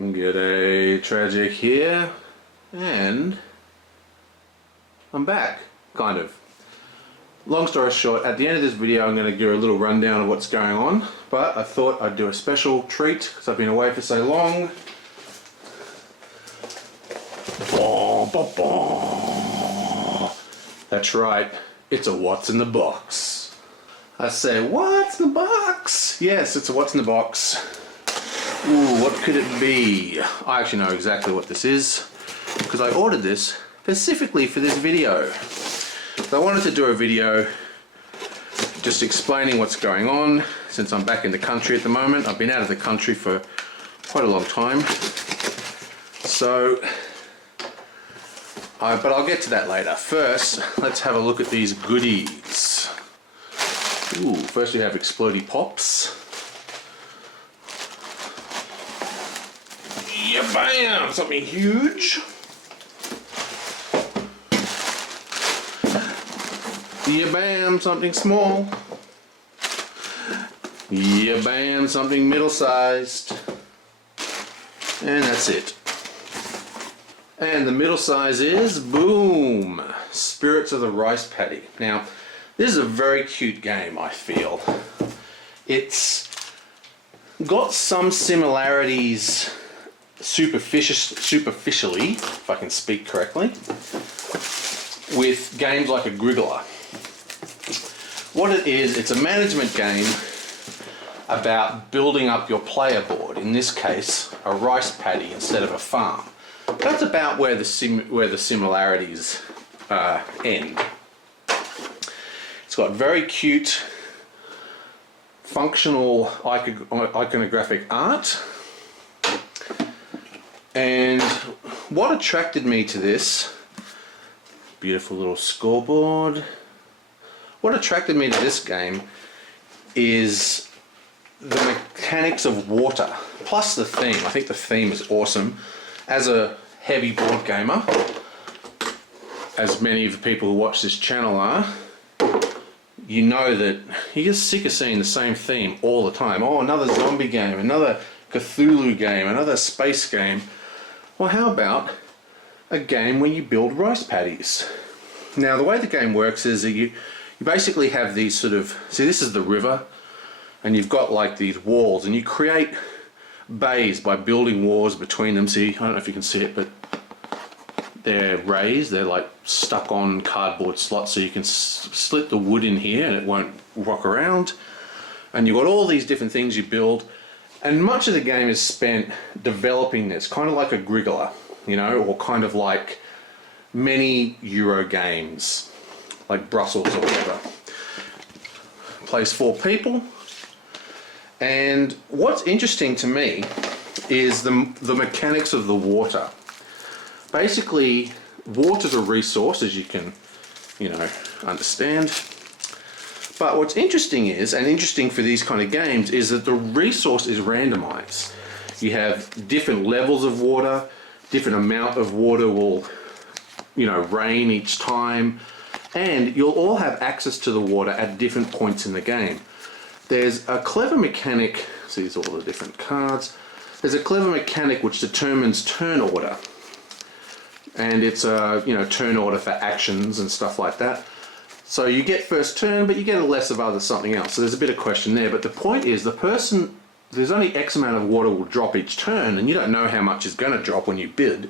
G'day, Tragic here, and I'm back, kind of. Long story short, at the end of this video I'm going to give a little rundown of what's going on, but I thought I'd do a special treat because I've been away for so long. That's right, it's a What's in the Box. I say, what's in the box? Yes, it's a What's in the Box. Ooh, what could it be? I actually know exactly what this is because I ordered this specifically for this video. So I wanted to do a video just explaining what's going on since I'm back in the country at the moment. I've been out of the country for quite a long time. So, but I'll get to that later. First, let's have a look at these goodies. Ooh, first we have Explodey Pops. Yeah, bam! Something huge. Yeah, bam! Something small. Yeah, bam! Something middle-sized. And that's it. And the middle size is, boom! Spirits of the Rice Paddy. Now, this is a very cute game, I feel. It's got some similarities superficially, if I can speak correctly, with games like a Griggler. What it is, it's a management game about building up your player board, in this case a rice paddy instead of a farm. That's about where the similarities end. It's got very cute functional iconographic art. And what attracted me to this, beautiful little scoreboard, what attracted me to this game is the mechanics of water, plus the theme. I think the theme is awesome. As a heavy board gamer, as many of the people who watch this channel are, you know that you're just sick of seeing the same theme all the time. Oh, another zombie game, another Cthulhu game, another space game. Well, how about a game where you build rice paddies? Now, the way the game works is that you basically have these sort of, see, this is the river, and you've got like these walls, and you create bays by building walls between them. See, I don't know if you can see it, but they're raised, they're like stuck on cardboard slots, so you can split the wood in here and it won't rock around. And you've got all these different things you build. And much of the game is spent developing this, kind of like a Griggler, you know, or kind of like many Euro games, like Brussels or whatever. Plays 4 people. And what's interesting to me is the mechanics of the water. Basically, water's a resource, as you can, you know, understand. But what's interesting is, and interesting for these kind of games, is that the resource is randomized. You have different levels of water, different amount of water will, you know, rain each time, and you'll all have access to the water at different points in the game. There's a clever mechanic, see all the different cards, there's a clever mechanic which determines turn order. And it's a, you know, turn order for actions and stuff like that. So you get first turn, but you get a less of other something else. So there's a bit of question there. But the point is, the person, there's only X amount of water will drop each turn, and you don't know how much is going to drop when you bid.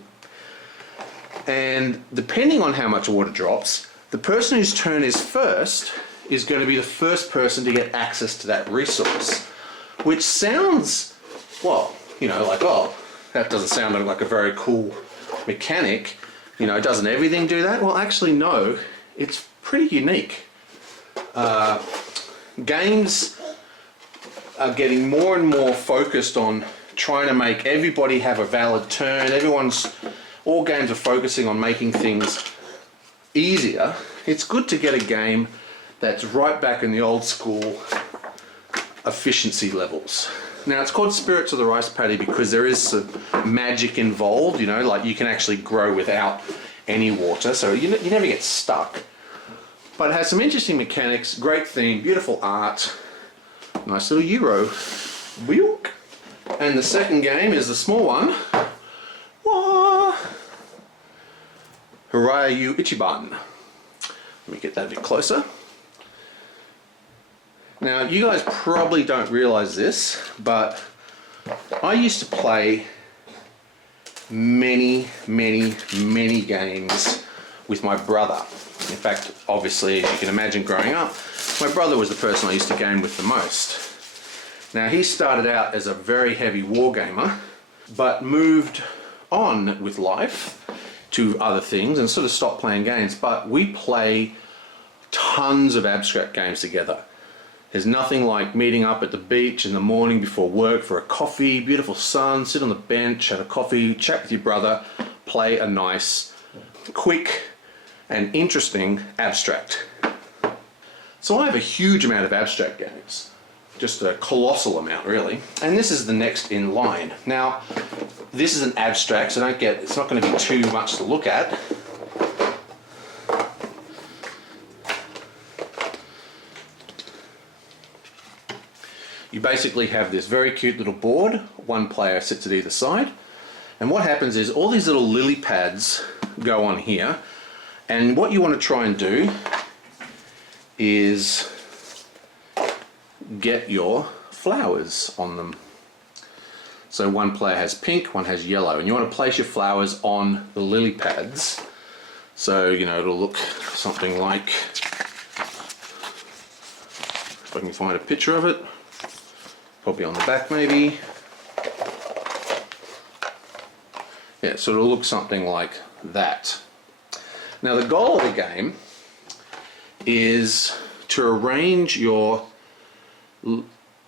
And depending on how much water drops, the person whose turn is first is going to be the first person to get access to that resource. Which sounds, well, you know, like, oh, that doesn't sound like a very cool mechanic. You know, doesn't everything do that? Well, actually, no. It's pretty unique. Games are getting more and more focused on trying to make everybody have a valid turn. All games are focusing on making things easier. It's good to get a game that's right back in the old school efficiency levels. Now, it's called Spirits of the Rice Paddy because there is some magic involved, you know, like you can actually grow without any water, so you never get stuck. But it has some interesting mechanics, great theme, beautiful art, nice little Euro. And the second game is the small one. Wah! Hiryu Ichiban. Let me get that a bit closer. Now, you guys probably don't realize this, but I used to play many games with my brother. In fact, obviously, as you can imagine growing up, my brother was the person I used to game with the most. Now, he started out as a very heavy wargamer, but moved on with life to other things and sort of stopped playing games. But we play tons of abstract games together. There's nothing like meeting up at the beach in the morning before work for a coffee, beautiful sun, sit on the bench, have a coffee, chat with your brother, play a nice, quick and interesting abstract. So I have a huge amount of abstract games, just a colossal amount really, and this is the next in line. Now, this is an abstract, so it's not going to be too much to look at. You basically have this very cute little board, one player sits at either side, and what happens is all these little lily pads go on here, and what you want to try and do is get your flowers on them. So one player has pink, one has yellow, and you want to place your flowers on the lily pads. So, you know, it'll look something like, if I can find a picture of it, probably on the back maybe. Yeah, so it'll look something like that. Now the goal of the game is to arrange your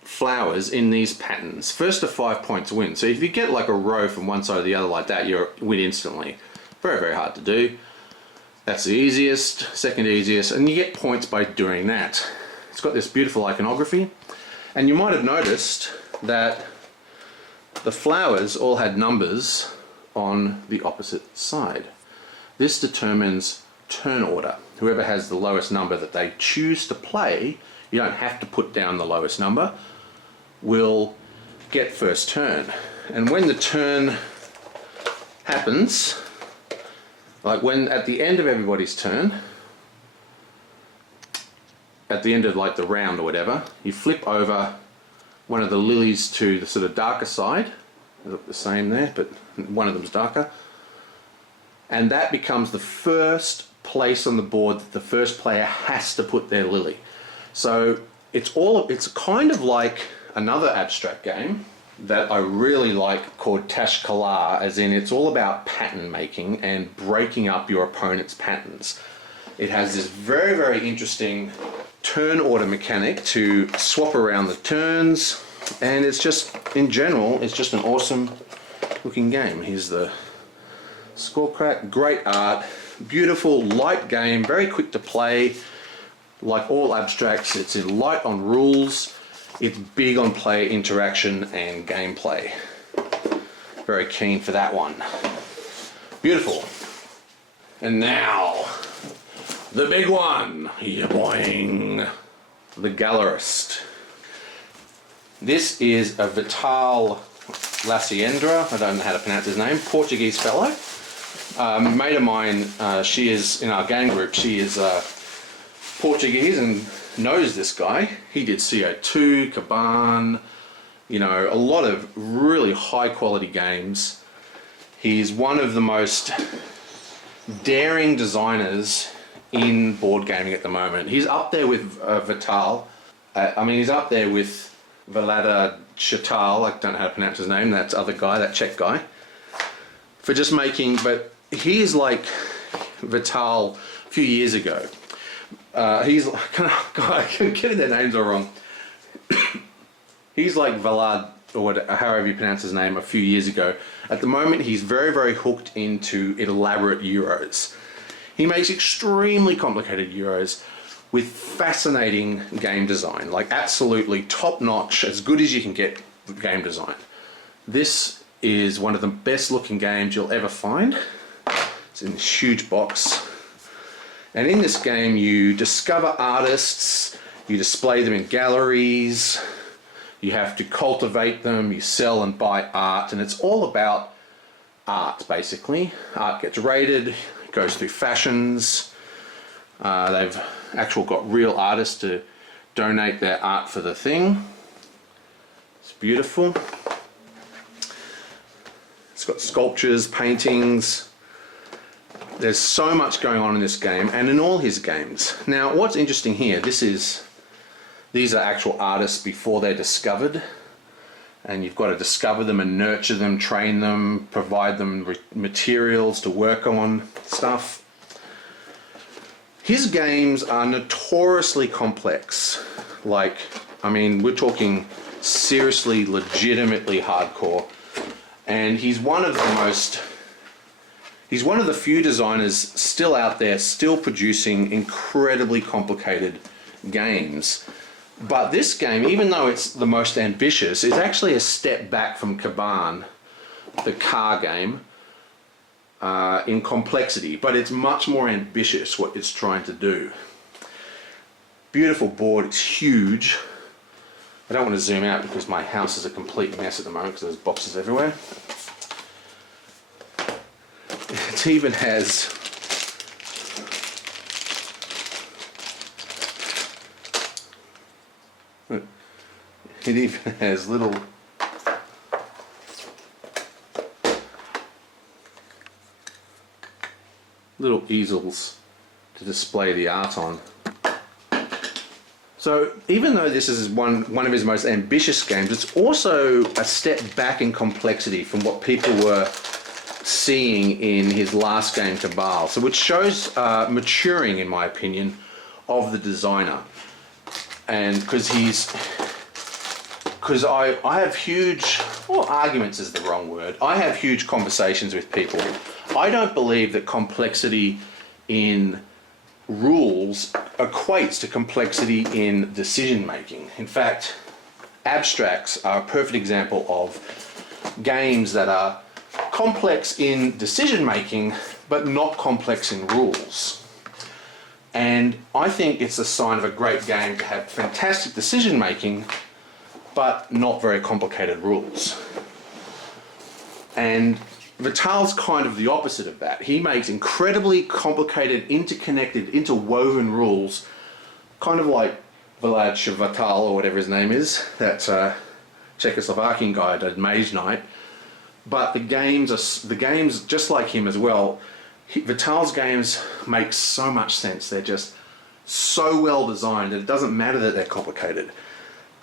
flowers in these patterns. First to 5 points win. So if you get like a row from one side to the other like that, you win instantly. Very hard to do. That's the easiest, second easiest, and you get points by doing that. It's got this beautiful iconography, and you might have noticed that the flowers all had numbers on the opposite side. This determines turn order. Whoever has the lowest number that they choose to play, you don't have to put down the lowest number, will get first turn. And when the turn happens, like when at the end of everybody's turn, at the end of like the round or whatever, you flip over one of the lilies to the sort of darker side. They look the same there, but one of them's darker. And that becomes the first place on the board that the first player has to put their lily. So it's kind of like another abstract game that I really like called Tashkala, as in it's all about pattern making and breaking up your opponent's patterns. It has this very interesting turn order mechanic to swap around the turns, and it's just, in general, it's just an awesome looking game. Here's the score crack, great art, beautiful, light game, very quick to play. Like all abstracts, it's light on rules, it's big on player interaction and gameplay. Very keen for that one. Beautiful. And now, the big one, yeah, boing. The Gallerist. This is a Vital Laciendra, I don't know how to pronounce his name, Portuguese fellow. Mate of mine, she is, in our game group, she is Portuguese and knows this guy. He did CO2, Caban, you know, a lot of really high quality games. He's one of the most daring designers in board gaming at the moment. He's up there with Vital. He's up there with Vlada Chital, I don't know how to pronounce his name, that's other guy, that Czech guy, for just making, but he is like Vital a few years ago. He's, God, I keep getting their names all wrong. He's like Vlad, or however you pronounce his name, a few years ago. At the moment, he's very hooked into elaborate Euros. He makes extremely complicated Euros with fascinating game design, like absolutely top-notch, as good as you can get game design. This is one of the best looking games you'll ever find. It's in this huge box. And in this game you discover artists, you display them in galleries, You have to cultivate them, you sell and buy art, and it's all about art, basically. Art gets rated, goes through fashions. They've actually got real artists to donate their art for the thing. It's beautiful. It's got sculptures, paintings. There's so much going on in this game and in all his games. Now, what's interesting here, these are actual artists before they're discovered, and you've got to discover them and nurture them, train them, provide them materials to work on stuff. His games are notoriously complex. Like, I mean, we're talking seriously, legitimately hardcore. And he's one of the few designers still out there, still producing incredibly complicated games. But this game, even though it's the most ambitious, is actually a step back from Kaban, the car game, in complexity, but it's much more ambitious what it's trying to do. Beautiful board, it's huge. I don't want to zoom out because my house is a complete mess at the moment because there's boxes everywhere. It even has little easels to display the art on. So even though this is one of his most ambitious games, it's also a step back in complexity from what people were seeing in his last game, Cabal. So which shows maturing, in my opinion, of the designer. And because I have huge, well, arguments is the wrong word. I have huge conversations with people. I don't believe that complexity in rules equates to complexity in decision making. In fact, abstracts are a perfect example of games that are complex in decision making but not complex in rules. And I think it's a sign of a great game to have fantastic decision making but not very complicated rules. And Vital's kind of the opposite of that. He makes incredibly complicated, interconnected, interwoven rules, kind of like Vlad Vital, or whatever his name is, that Czechoslovakian guy did Mage Knight. But the games, just like him as well, Vital's games make so much sense. They're just so well designed that it doesn't matter that they're complicated.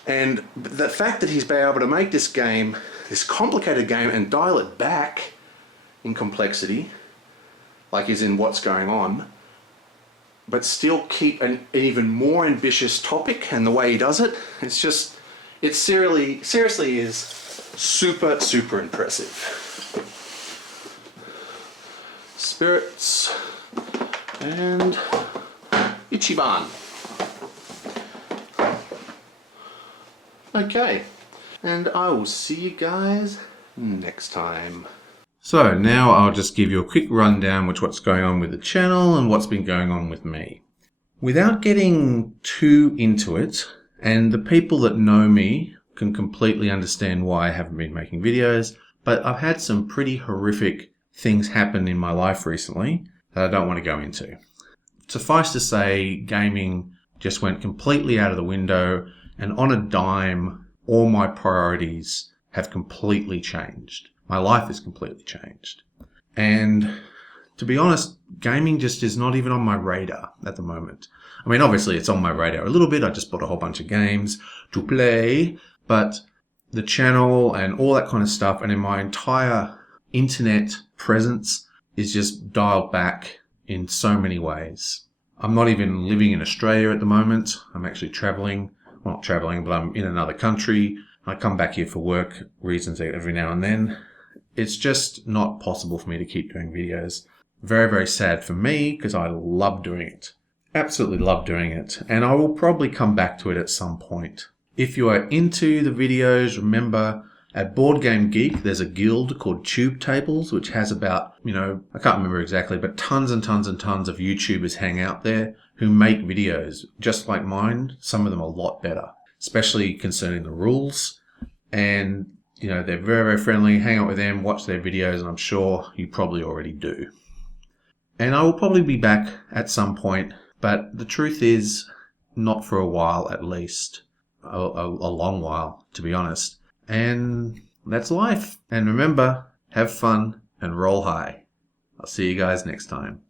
And the fact that he's been able to make this game, this complicated game, and dial it back in complexity, like is in what's going on, but still keep an even more ambitious topic, and the way he does it, it seriously is super, super impressive. Spirits and Ichiban. Okay, and I will see you guys next time. So now I'll just give you a quick rundown with what's going on with the channel and what's been going on with me. Without getting too into it, and the people that know me can completely understand why I haven't been making videos, but I've had some pretty horrific things happen in my life recently that I don't want to go into. Suffice to say, gaming just went completely out of the window, and on a dime, all my priorities have completely changed. My life has completely changed. And to be honest, gaming just is not even on my radar at the moment. I mean, obviously it's on my radar a little bit. I just bought a whole bunch of games to play, but the channel and all that kind of stuff, and in my entire internet presence is just dialed back in so many ways. I'm not even living in Australia at the moment. I'm actually traveling. Well, not traveling, but I'm in another country. I come back here for work reasons every now and then. It's just not possible for me to keep doing videos. Very, very sad for me because I love doing it. Absolutely love doing it. And I will probably come back to it at some point. If you are into the videos, remember at Board Game Geek, there's a guild called Tube Tables, which has about, I can't remember exactly, but tons and tons and tons of YouTubers hang out there who make videos just like mine. Some of them a lot better. especially concerning the rules. And, you know, they're very, very friendly. Hang out with them, watch their videos, and I'm sure you probably already do. And I will probably be back at some point, but the truth is, not for a while at least. A long while, to be honest. And that's life. And remember, have fun and roll high. I'll see you guys next time.